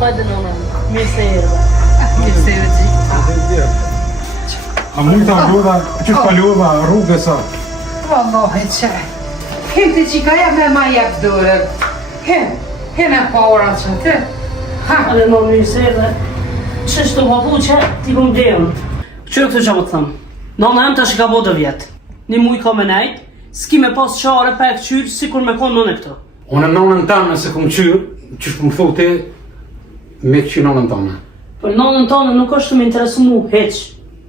Hajde nona, mirë se erdhe. Mirë se erdhe. A mujta lodha, që s'pa lodha rrugës sa? Wallahi që. Hem të qikaja me ma jep dorën. Hem e pa ora që të. Hajde nona, mirë se erdhe. Që shtu papuqe, ti ku mdejën. Qërë këtë që më të thëmë? Nona em tash i ka bo 2 vjetë. Një muj ka me nejtë, s'ki me pas qare pa e këqyrë, si kur me konë none këto. Unë nonën tamë se kom qyrë, që shpë më thote, me këqy nonën tamë. Për nonën tonë nuk është të më interesu mu heq.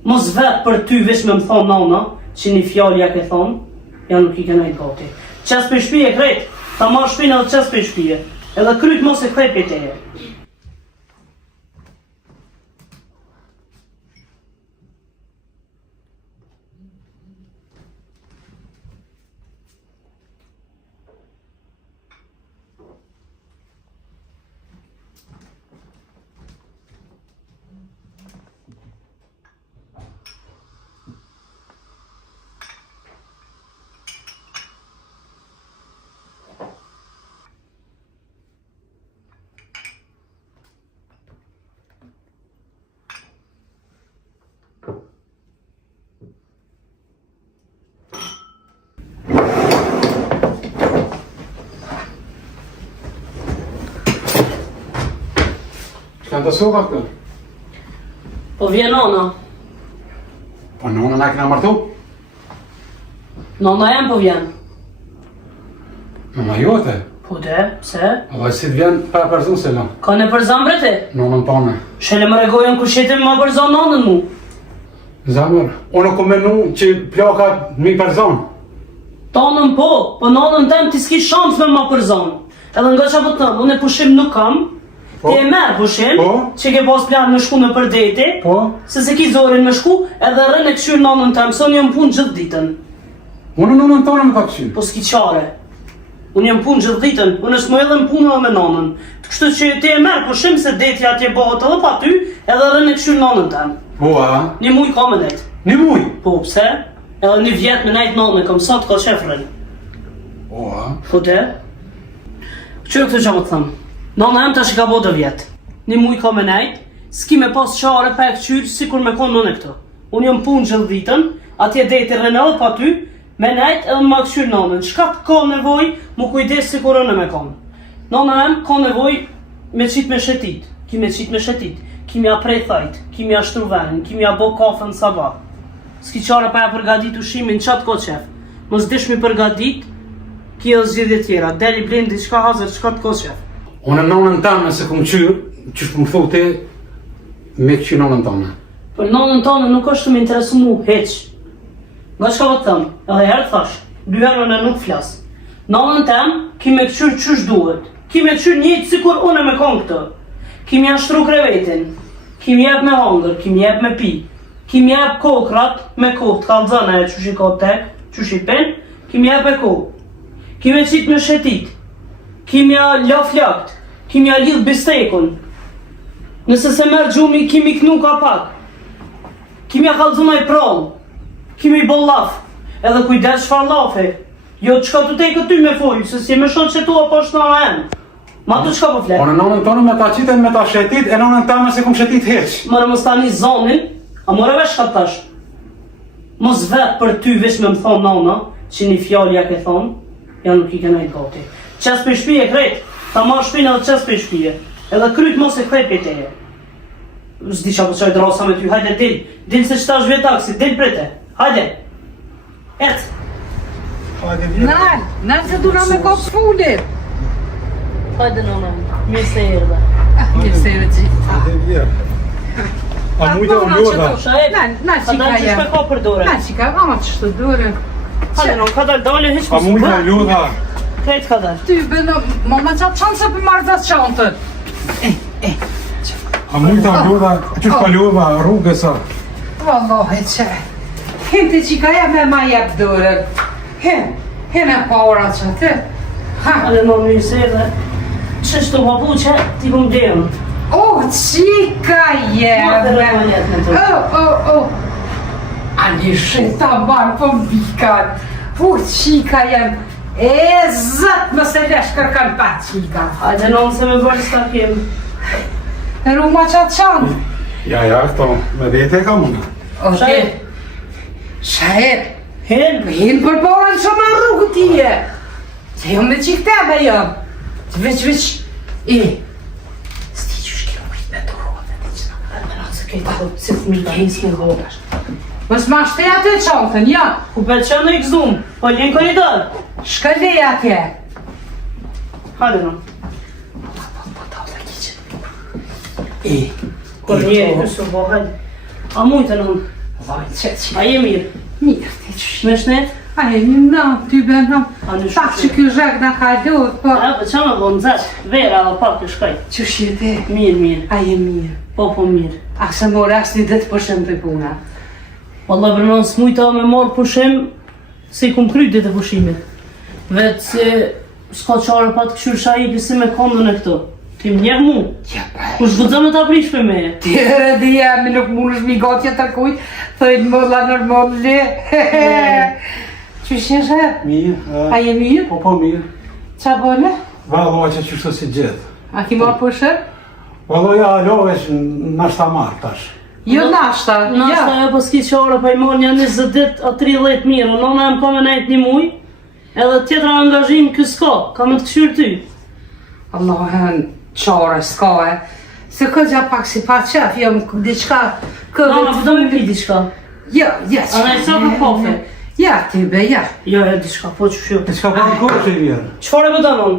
Mos vetë për ty veç me më thonë nona, që një fjallë ja ke thonë, ja nuk i ke nejtë gati. Qes për shpije kretë, ta marrë shpinë edhe qes për shpije. Edhe kryt mos e krejt për teje. Kanë të soka këtë? Po vjen nona. Po nona na kena martu? Nona jem po vjen. Nona jote? Po de, pse? Edhe si të vjen pa person se la. Ka në përzan bre ti? Nonën tonë. Shele më regojën kur shetim më përzan nonën mu. Zamër, unë kom menu që plaka mi person. Tonën po nonën tem ti s'ki shans me më përzan. Edhe nga që po të thëmë, unë e pushim nuk kam. Ti e merë pushim, që ke pas plan me shku në përdeti, se se ki zorin me shku, edhe rën e këshyrë nonën tem, se unë jam punë gjithë ditën. Unë nonën tonë me ka këshyrë? Po s'ki qare. Unë jam punë gjithë ditën, unë s'mo edhe më punë edhe me nonën. Kështu që ti e merë pushim se deti atje bëhët edhe pa ty, edhe rën e këshyrë nonën tem. Po a? Një muj ka me nejtë. Një muj? Po pse? Edhe një vjetë me nejtë nonën, kam sot ka qefrën. Po a? Po te? Qërë këtë që më të thëmë? Nona em tash i ka bo 2 vjetë. Një muj ka me nejtë, s'ki me pas qare pa e këqyrë, si kur me konë none këto. Unë jam punë gjithë ditën, atje deti rënë edhe pa ty, me nejtë edhe ma këqyrë nonën. Shka të ka nevoj, mu kujdes si kur rënë me konë. Nona em ka nevoj me qitë me shetit, ki me qitë me shetit, ki mja prej thajt, ki mja shtru venin, ki mja bo kafën sabah. S'ki qare pa ja përgadit ushimin qatë ko qef. Mos dish mi përgadit, ki edhe zgjidhje tjera, deli blendi qka hazër, qka të ko qef. Unë nonën tamë se kom qyrë, që shpë më thote, me këqy nonën tamë. Për nonën tonë nuk është të më interesu mu heq. Nga shka vë të thëmë, edhe herë thash, 2 herë në nuk flasë. Nonën tem, ki me këqyrë qysh duhet. Ki me këqyrë njëjtë si kur unë me konë këtë. Ki me ashtru krevetin, ki me jep me hangër, ki me jep me pi. Ki me jep kokrat me kohë të kalzana e qysh i ka tek, qysh i pen, ki me jep e kohë. Ki me qitë me shetit. Kimja la flakt, kimja lidh bistekun. Nëse se merë gjumi, kimi knu ka pak. Kimja kalzunaj prall, kimi bo laf, edhe kujdes çfarë lafe. Jo çka të te ty me folj, se si me shon që tu apo është nana em. Ma tu çka po flet? Unë nonën tonë me ta qiten me ta shetit, e nonën tamë se kom shetit heq. Mërë mos tani zonin, a more vesh ka tash. Mos vetë për ty veç me më thonë nana, që një fjallë ja ke thonë, ja nuk i ke nejtë gati. Qes për shpije krejt, ta marrë shpinë edhe qes për shpije. Edhe kryt mos e krejt për teje. Zdi qa po qaj drasa me ty, hajde dil. Dil se qëta zhvje taksi, dil prete. Hajde. Et. Nalë se duna me ka fullit. Hajde nona, mirë se erdhe. Mirë se erdhe gjithë. A mujta u lodha? Na qika që shpe ka për dore. Na qika, ama që shtë dore. Hajde non, ka dalë dole, heq A mujta u lodha? Krejt ka dalë. Ty bënë, ma qatë qanë për marrë dhe qantën. A mujta u lodha, që s'pa lodha rrugës sa? Wallahi që. Hem të qikaja me ma jep dorën. Hem e pa ora që të. Hajde non, mirë se erdhe. Që shtu papuqe, ti ku mdejën. Oh, qika jeme. A një sheta marë për mbikan. Po, qika jem. E, zëtë më se lesh kërkan pa qika. Hajde non, se me bërë s'ta kemë. Ruma qatë qanë. Ja, këto, me vete e ka muna. Okej. Shahet. Hen, Hin për para në shumë rrugë tije. Se jo me qik tebe jam. Të veç. Sti që shkjo ujtë me të rrugë të qëna. me ratë se kejta do të si fëmi të hinë s'me godash. Mës ma shtej atë e qantën, ja. Ku për që në i këzum, po linë koridor. Shkëllej atje. Hajde në. Po ta të kiqen. Kër njeri, kërsu bo, hajde. A mujtë në unë, Vajnë që. a je mirë. Mirë, ti që. Me shnet? A e një në, ty be në. A në Pak që kjo zhek në kaluat, po. A, po që më vonë zetë, vera o pak të shkaj. Që shjete? Mirë. A e mirë. Po mirë. A se mor asë një ditë përshëm të puna. Wallah vërnon s'mujta me marë pushim, se i kum kry ditë e pushimit. Vetë se s'ka qare pa të këshur shahipi si me kondën e këto. Ti më njeh mu, Ja, pa. ku shvëdza me ta prish për me. Tjere di jemi nuk mund është mi gotje të kujt, thëjnë molla normal le. Që sheshe? Mirë. A je mirë? Po mirë. Qa bëne? Valo që qështu si gjithë. A ki marë përshër? Valo ja alovesh në ashta marë tash. Jo nashta, Nasta ja. jo pas ki qare pa i marë një 20 dit a 30 mirë, nona e më ka me nejt një muj, edhe tjetra angazhim kësë ka, ka me të këshur ty. Allahen, qare s'ka e. Se këgja pak si pa qef, jam diqka Nona, po do me pi diçka. Ja, A ne sa ka kafe? Ja, ty be, ja. Jo, diçka, po që shjo. Ti s'ka po në kohë që i mirë. Qfare vë danon?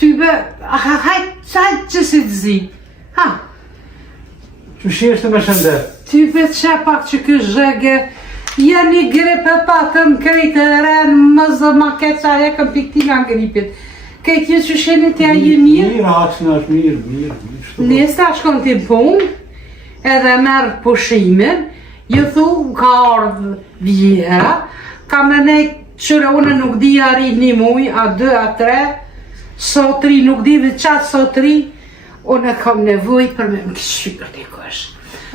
Ty be, hajt që si të zi. Ha, Që sheshtë me shëndet. ty be që pak që kjo zhege, ja një gripe patëm krejtë e renë, më zë ma keqa e këm pikti nga gripit. Kejtë ju që sheni të aji mirë, Mirë, aqë në është mirë. Nes ta shkon t'i punë, edhe merë pushimin, ju thu ka ardhë vjera, ka me nejtë qëre une nuk di a rrit një muj, a 2, a 3, sotri nuk di dhe qatë sotri, une kam nevoj për me më këshyrë t'i kësh.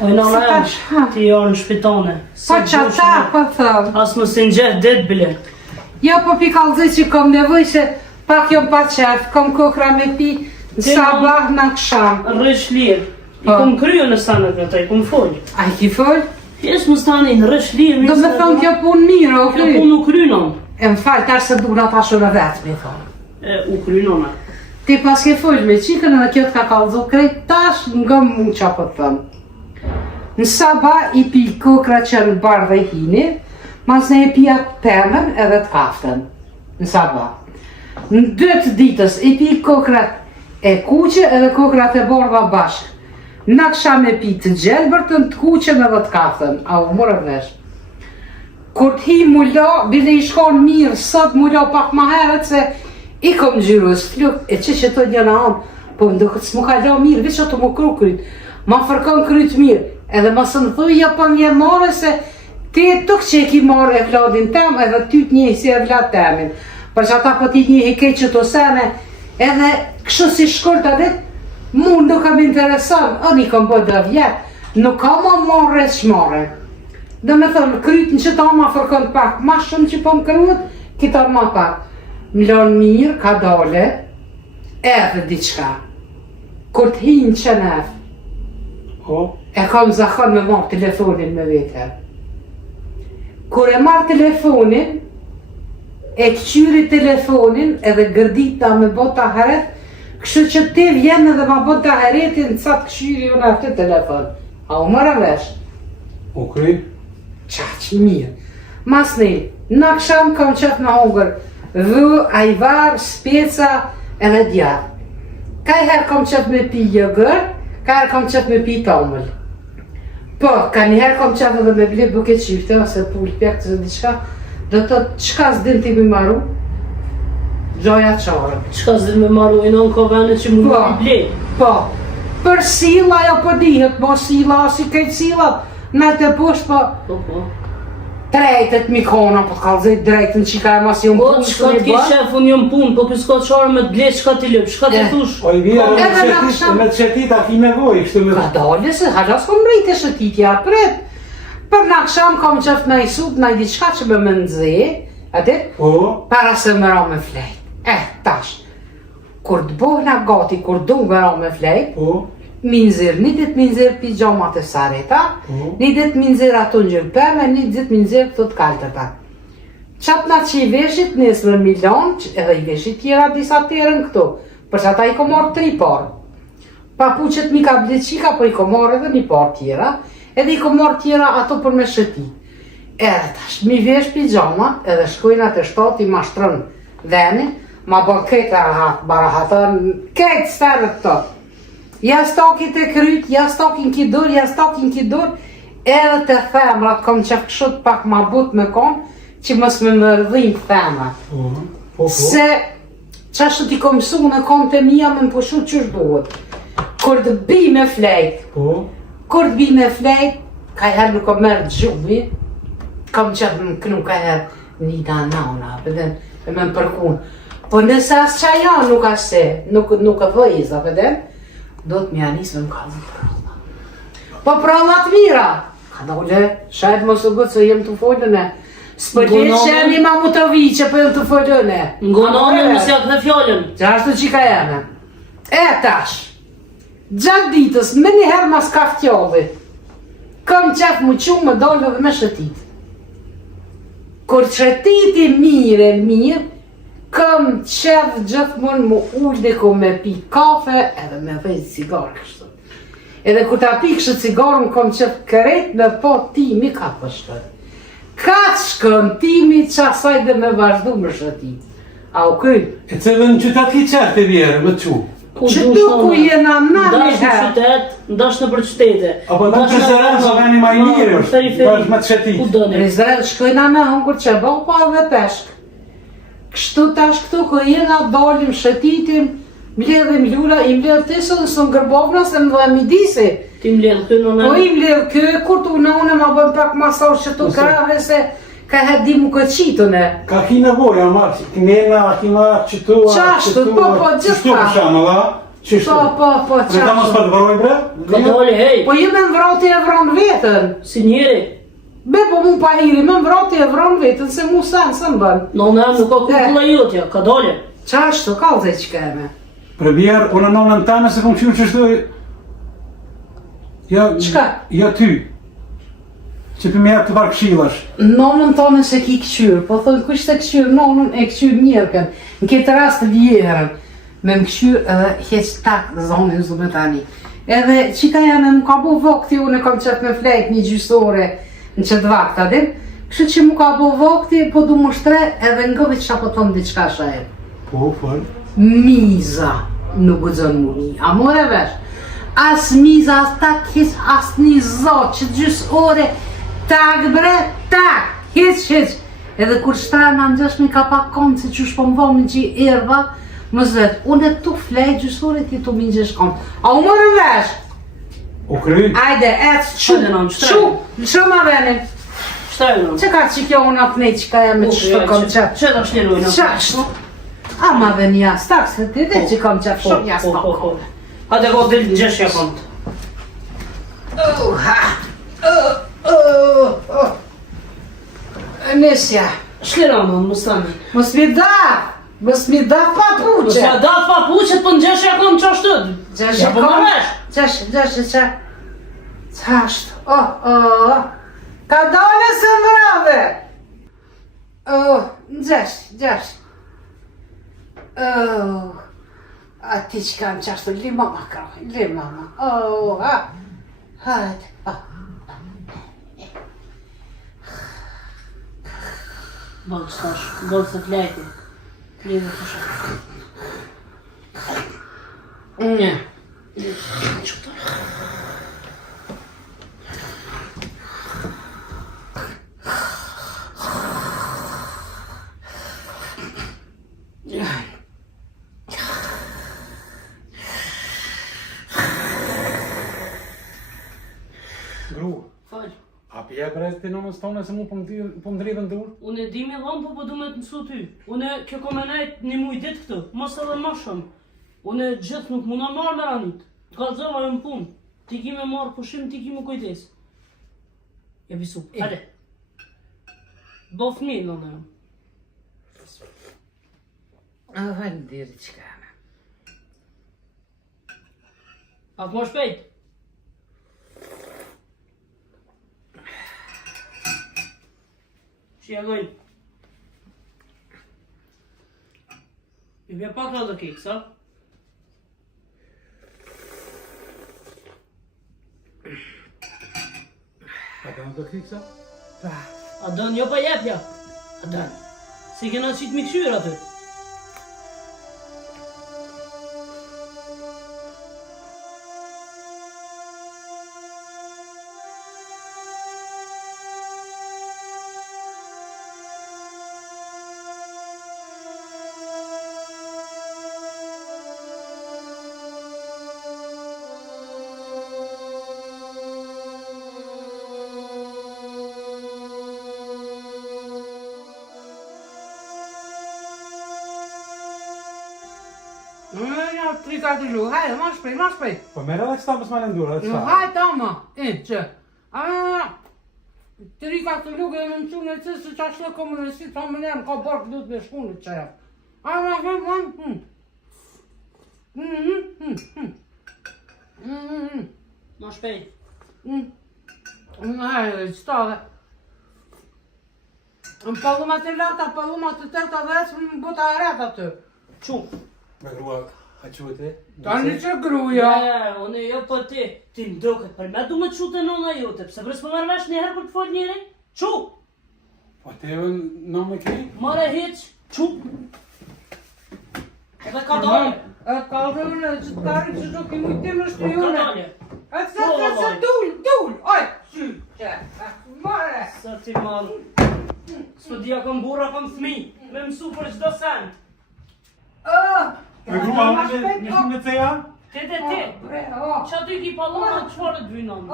Oj, nona Si tash, jam, ha. ti jarë në shpitone. Po që ta, po thëmë. As më si nxeh dit bile. Jo, po pi kalëzë që kam nevoj se pak jom pa qef, kam kokra me pi, Dhe sabah në kësham. Rësh lirë. I Po. kum kryo në stanët në ta, i kum folj. A i ki folë? Jes më stani në rësh lirë. Do me thonë kjo punë mirë, o Kjo kry. pun u krynon. E më falë, tarë se du nga pashore vetë, mi thonë. U krynona. Ti pas ke folë me qikën edhe kjo t'ka kalëzu krejt tash nga mu qa po të thëmë. Në sabah i pi kokra që në barë dhe hini, mas ne e pia pëmën edhe të kaftën. Në sabah. Në 2 ditës i pi kokrat e kuqe edhe kokrat e borva bashkë. Në kësha me pi të gjelbërtën, të kuqen edhe të kaftën. A u mërë vesh. Kur t'hi mulla, bile i shkon mirë, sot mulla pak ma herët se i kom gjyru s'fluk, e që të një në anë, po më do këtë s'mu ka la mirë, veç ato mu kru kryt, ma fërkon kryt mirë, edhe ma së në thuj, ja pa një marë se ti e tuk që e ki marë e vladin tem, edhe ty t'njej si e vlad temin, për që ata po ti njej i kej që të sene, edhe kështu si shkurt adit, mu nuk kam interesan, o një kom po dhe vjetë, nuk ka ma marë e shmare. Do me thënë, kryt në që ta ma fërkon pak, ma shumë që po më kryt, kita ma pak. Mlon mirë, ka dole, edhe diqka. Kur t'hinë që nef, O, e kam zakon me marrë telefonin me vete. Kur e marrë telefonin, e këqyri telefonin edhe gërdita me bota heret, kështu që ti vjen edhe ma bota heretin sa të këqyri unë atë telefon. A u mëra vesh? okej. Qaq, mirë. Mas nej, në kësham kam qëtë në hongër, vë, ajvar, speca edhe djarë. Ka i herë kam qëtë me pi jogër, ka herë kam qëtë me pi tomëll. Po, ka një herë kam qëtë edhe me ble buke qifte, ose pull pjekë të diqka, do të qka s'din ti me maru, gjoja qarën. Qka zdi me maru i non ka vene që mu Po. i blej. Po, për sila jo po dihet, po sila, si kejtë silat, në të poshtë po, Po. drejtet mikona, po t'kallëzit drejtën qika e mas jom Po, punë qka t'ki shef unë jom pun, po kës'ka qarë me t'blej, qka t'i lëp, qka t'i thush. O i vjerë Edhe në akşam- me të qetit a ki nevoj, kështu me Ka dalje se halas kom rejt e shëtitja pret. Për në akşam kom qëft në i sup, në i diqka që me më nëzhe, ati, Po, para se më ra me flejt. Tash, kur t'bohna gati, kur du më ra me flejt, po, minzir, një ditë minzir pijamat e sareta, një ditë minzir ato njërë përme, një ditë minzir këto të kaltëta. Qatë na që i veshit nesër milion, edhe i veshit tjera disa tjerën këto, përsa ta i ko morë 3 parë. Papuqet mi ka blit qika, për i ko morë edhe një parë tjera, edhe i ko morë tjera ato për me shëti. Edhe tash, mi vesh pijamat, edhe shkojnë atë shtot, i mashtërën dheni, ma bën këtë barahatën, këtë sferët të. Ja stokin të kryt, ja stokin kidur, edhe të femrat, kom që këshut pak ma but me kom, që mos me më rëdhim femrat. Se, qashtu t'i kom su me kom të mija me më pushu qështë duhet. Kur të bi me flejt, ka herë nuk o mërë gjumi, kom që më kënu ka herë një da nauna, përdem, e me më përkun. Po nëse as qa janë nuk as se, nuk e vëjza, përdem, do të mja nisë me më kalë pralla. Po prallat mira, ka dole, shajt mos u gëtë se jem të folën e, s'përlet që jem ima mu të viqe për jem të folën e. Ngononën më sjak dhe fjallën. Qashtu qika jeme. E tash, gjatë ditës, me njëherë mas kaftjollit, kam qef mu qumë më dollë dhe me shëtit. Kur shëtiti mirë, kam qef gjithmonë mu ullë dhe ku me pi kafe edhe me vejtë cigarë kështu. Edhe kur ta pi kështë cigarën, kam qef kërejt me po timi ka pështën. Ka të shkën timi qasaj dhe me vazhdu më shëtit. A u kënë? E cilën qytet ki qertë të vjerë, më të qu? Qëtu ku jena na një Ndash në herë. qytet, ndash në për qytete. Apo në të zërën, sa veni ma i mirë është, ndash me të shetit. Ku dëni? Rizrel shkojna me hungur që bëllë pa dhe peshk. Kështu tash këtu ku jena dolim shëtitim, mbledhim lula, i mbledh të së dhe së në gërbovna se më dhe midisi. Ti mbledh kënë në Po i mbledh kë, kur të unë ma bën pak masor që të krave se ka het di mu këtë qitune. Ka ki nevoja, ma, kënena, kina qëtua, Qashtu, po, gjithka. Qështu për shamë, da? Qështu? Po, Në ta mos qashtu. për të vëroj bre? Ka dole, hej, Po jeme në vroti e vronë vetën. si njeri. Be po mu pa hiri, me në vroti e vronë vetën, se mu sen së më bën. Në në nuk ka kukulla jotja, ka dole. Qashtu, kalze që keme. Për vjerë, unë në në tane se kom qyrë qështu... Qka? Ja ty. Që për mjerë të varë këshilash. Nonën tonë se ki këqyrë, po thonë kush të këqyrë, nonën e këqyrë njërkën. Në këtë rast vjerën, me më këqyrë edhe heq tak zonën zume tani. Edhe qika janë më ka bu vokti, unë e kam qëtë me flejt një gjysore në qëtë vakta din. Kështë që më ka bu vokti, po du më shtre edhe ngëve që apo tonë diqka shahet. Po, fal. Miza nuk gëzën mu një, a more vesh. As miza, as tak, as një zotë që gjysore, tak bre, tak, hiq. Edhe kur shtrajnë në gjeshme ka pak konë, se që shpon vomin që i erva, më zvetë, unë e tu flej gjysore ti tu min gjesh konë. A u mërë vesh? O kry? Ajde, Hajde, non, Qu ma venin. Shtrajnë në. Që ka që kjo unë atë nej që ka jam me që shto kom qëtë? Që da shlirujnë? Qashtu? A ma ven jas, tak se ti dhe që kom qëtë shumë jas ta konë. Hajde go dhe gjeshja kontë. Nësja, Shlirojnë, më stanë. mos mi da papuqe. Mos ja datë papuqet, po në gjeshja kontë qashtu. Gjeshja Ja po më konë. vesh. Gjeshja. Qashtu, ka dole se mbrave. Gjesh. A ti që kam qashtu, li mama kroj, li mama. Hajde, Bolë që tash, bolë të flejti. Lidhe të shakë. Një. Gru, Falj, a pje bre të nënës tonë se mu po më dridhen të urë? unë e di me dhonë, po du me të mësu ty. Unë kjo ko me nejt një muj ditë këtë, mos edhe ma shumë. Unë gjithë nuk muna marrë me ranit. Të kalëzova e më punë. Ti ki me marrë pushim, ti ki me kujdes. E bisu, hajde. Bo fëmi, në në. Vëndiri që ka jame. Pak më shpejt. Shjegojnë. I vje pak rallë kek, sa? A të në të kiksa? A dën jo pa jepja? A dën. Si kena qitë mi këshyr aty? Ja, 3-4 uur. Hajde, maar spray. Po merë edhe kësta mësë malë ndurë, Jo, hajde ama. Që. 3-4 uur e më mësu në cësë se qa shlo komunisit, sa më nërë, ka barkë du të me shku në qërë. Ma shpejt. Hajde, qëta dhe. Në pallumat e lata, pallumat të tërta dhe esë më buta aret aty. Qu? Me grua, haqute. Tani që gruja. Unë jo po ti më duket për me du me qute nëna jote, pse përës për marrë vesh një herë për të fol njëri? Qu? Po te e në me ki? Mare hiq, qu? Edhe ka dalje. E ka dalje, që të kari që do ki mujtim në Ka shpijone. dalje. E se dull, oj, sy, që, mare. Sa ti madhë. Së dia kom burra, kom thmi, me mësu për qdo sen. Me grua, një shumë në ceja? Ti dhe ti. Bre, Qa ty ki palona të qfarë të vynon?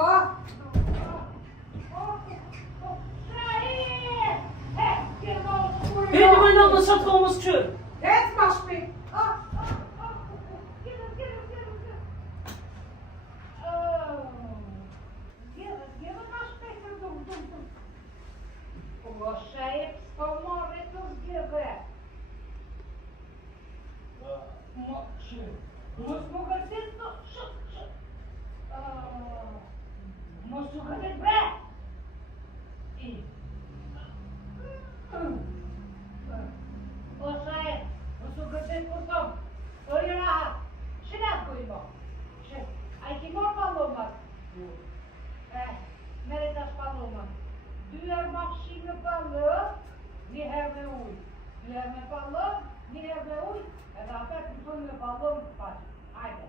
Hedi me në më sa të ka mos këshër. Ec ma shpejt. Mos më gëtit të mos më gëtit bre! O shaje, mos më gëtit për tom. O i rahat, shilat ku i mo. A i ki mor pallomat? Mere tash pallomat. 2 herë mafshi me pallë, 1 herë me uj. 2 herë me pallë, 1 herë me uj. Edhe apër të thonë me pallon të pashë. Hajde.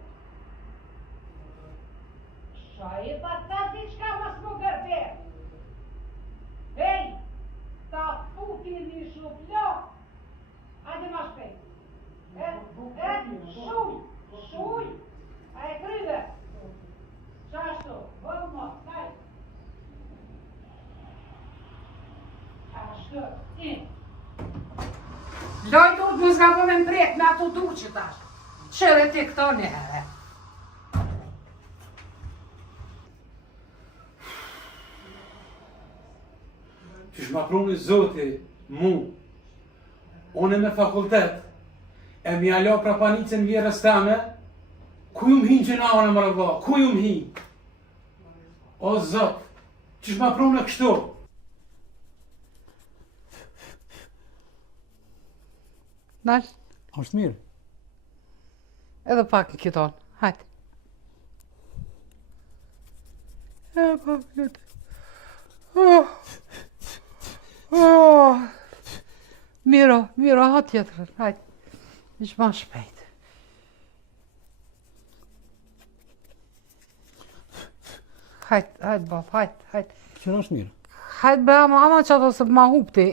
Shaje pa ta diqka mas më gërte. Hej, ta futi një shuflo. Hajde ma shpejt. Shuj. A e kryve. Qashtu, vëllë mo, hajde. Qashtu, Loj du të më zgabon e mprek me ato duqe tash. Qëre ti këto një herë. Qysh ma pruni zoti, mu, une me fakultet, e mi alo prapanicën vjerës teme, ku ju m'hin që na në më rëva, ku ju m'hin? O zot, qysh ma pruni kështu? Nal, Ashtë mirë. edhe pak i kiton. Hajde. Edhe pak i kiton. Miro, ha tjetërën. Hajde. Ish ma shpejt. Hajde, bab, hajde. Qëra është mirë? Hajde be, ama që ato se ma hupti,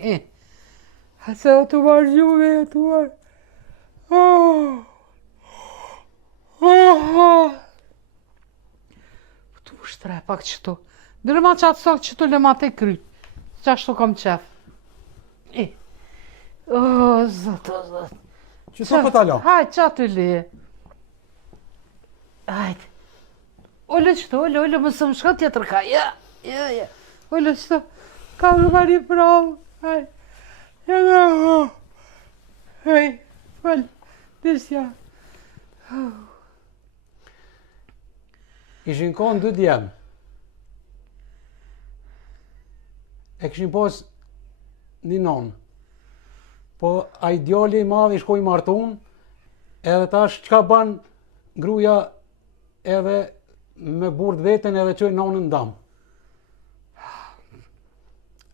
Se o të marrë gjume, të marrë. Këtu shtre pak qëtu. Dërë ma qatë sot qëtu le ma te kry. Qashtu kam qef. Zot. Që sa po t'alo? Hajde, qatë li. Hajde. Olle qëtu, olle, mësë më shka tjetër ka. Ja. Olle qëtu. Ka më marri pravë. Hajde. Hej, fal, desja. Ishin kanë 2 djemë. E kishin pas një nonë. Po a i djali i madh i shkoi martun, edhe tash çka ban gruaja edhe me burr veten edhe çoi nonën ndam.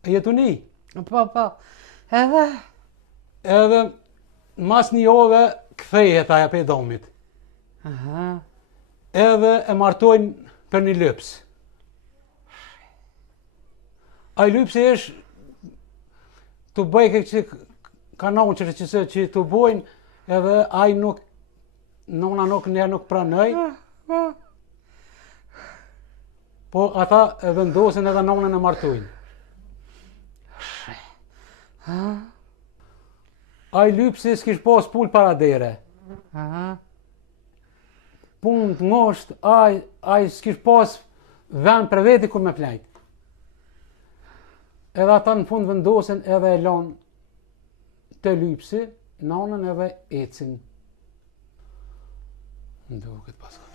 E jetuni? Po. Edhe mas një ove kthehet aja pe domit. Aha. Edhe e martojnë për një lyps. Ai lypsi është të bëj që kanon që të bojnë, edhe ai nona nuk pranoj. Po ata e vendosin edhe nonën e martojnë. Ai lypsi s'kish pas pul para dere. Aha. Punë të ngosht, ai s'kish pas vend për veti ku me plajt. Edhe ata në fund vendosen edhe e lanë të lypsi, nonën edhe ecin. Nduket pas.